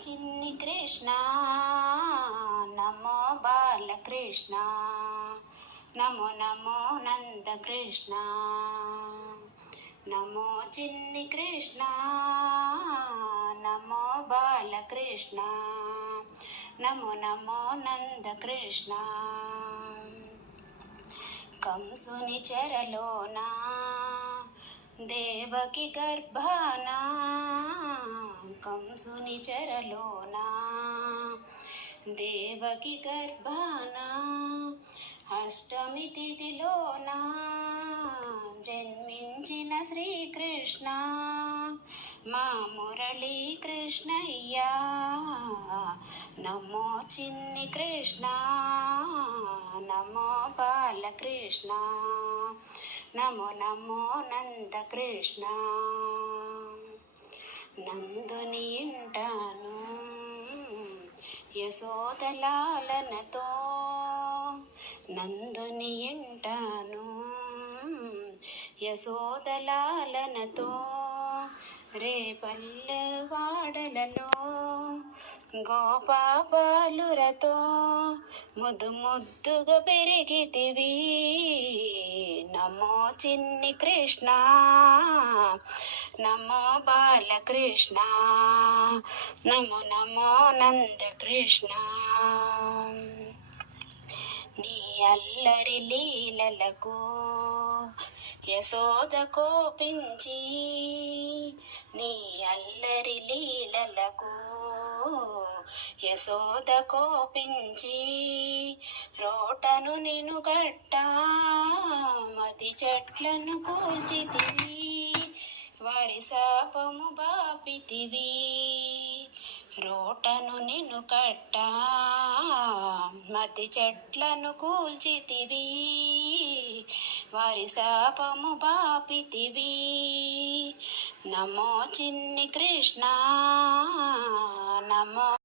చిన్ని కృష్ణ నమో బాలకృష్ణ నమో నమో నందకృష్ణ నమో చిన్ని కృష్ణ నమో బాలకృష్ణ నమో నమో నందకృష్ణ కంసుని చెరలోనా దేవకి గర్భానా కంసుని చెరలోనా దేవకి గర్భానా అష్టమి తిథిలోనా జన్మించిన శ్రీకృష్ణ మా మురళీ కృష్ణయ్యా నమో చిన్ని కృష్ణ నమో బాలకృష్ణ నమో నమో నందకృష్ణ నందుని ఇంటాను యశోదలాలనతో నందుని ఇంటాను యశోదలాలనతో రేపల్లె వాడలలో గోపాలురతో ముద్దు ముద్దుగా పెరిగితివి నమో చిన్ని కృష్ణ నమో బాలకృష్ణ నమో నమో నందకృష్ణ నీ అల్లరి లీలలకు యశోద కోపించి నీ అల్లరి లీలలకు యశోద కోపించి రోటను నిను గట్ట మది చెట్లను కూల్చితివి వారి శాపము బాపితివి రోటను నిను కట్ట మది చెట్లను కూల్చితివి వారి శాపము బాపితివి నమో చిన్ని కృష్ణ నమో